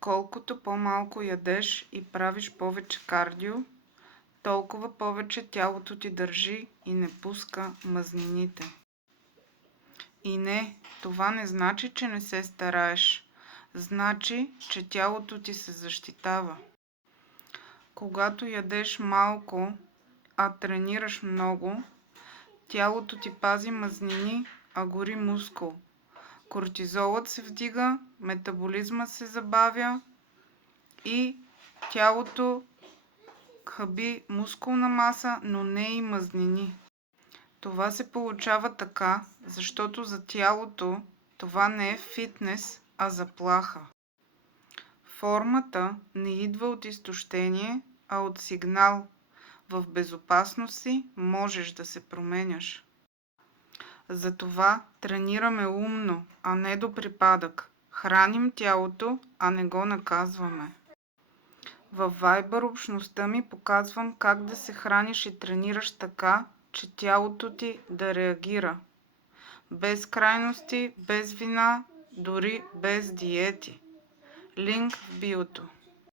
Колкото по-малко ядеш и правиш повече кардио, толкова повече тялото ти държи и не пуска мазнините. И не, това не значи, че не се стараеш. Значи, че тялото ти се защитава. Когато ядеш малко, а тренираш много, тялото ти пази мазнини, а гори мускул. Кортизолът се вдига, метаболизма се забавя и тялото хаби мускулна маса, но не и мазнини. Това се получава така, защото за тялото това не е фитнес, а заплаха. Формата не идва от изтощение, а от сигнал. В безопасност си можеш да се променяш. Затова тренираме умно, а не до припадък. Храним тялото, а не го наказваме. Във Viber общността ми показвам как да се храниш и тренираш така, че тялото ти да реагира. Без крайности, без вина, дори без диети. Линк в биото.